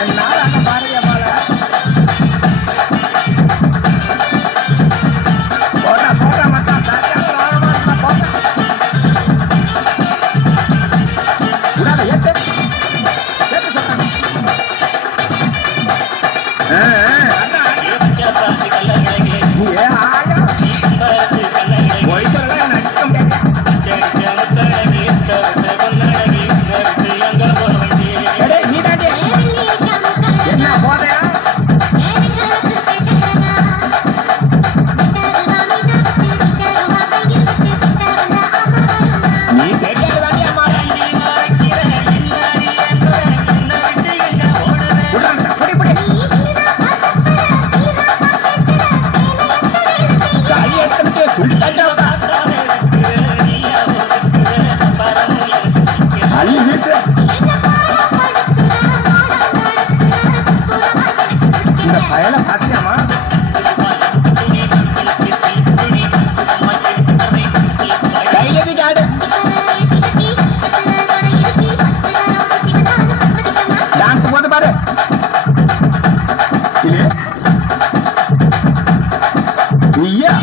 என்னால அந்த பாரதிய பால போட்டா போட்டா மச்சான் சரியான ராகமா இருந்தா போட்டா விடாத ஏத்து ஏத்து சொல்றாங்க இந்த பயல பாத்தியாமா கையதி காடு டான்ஸ் போட்டு பாரு நீயா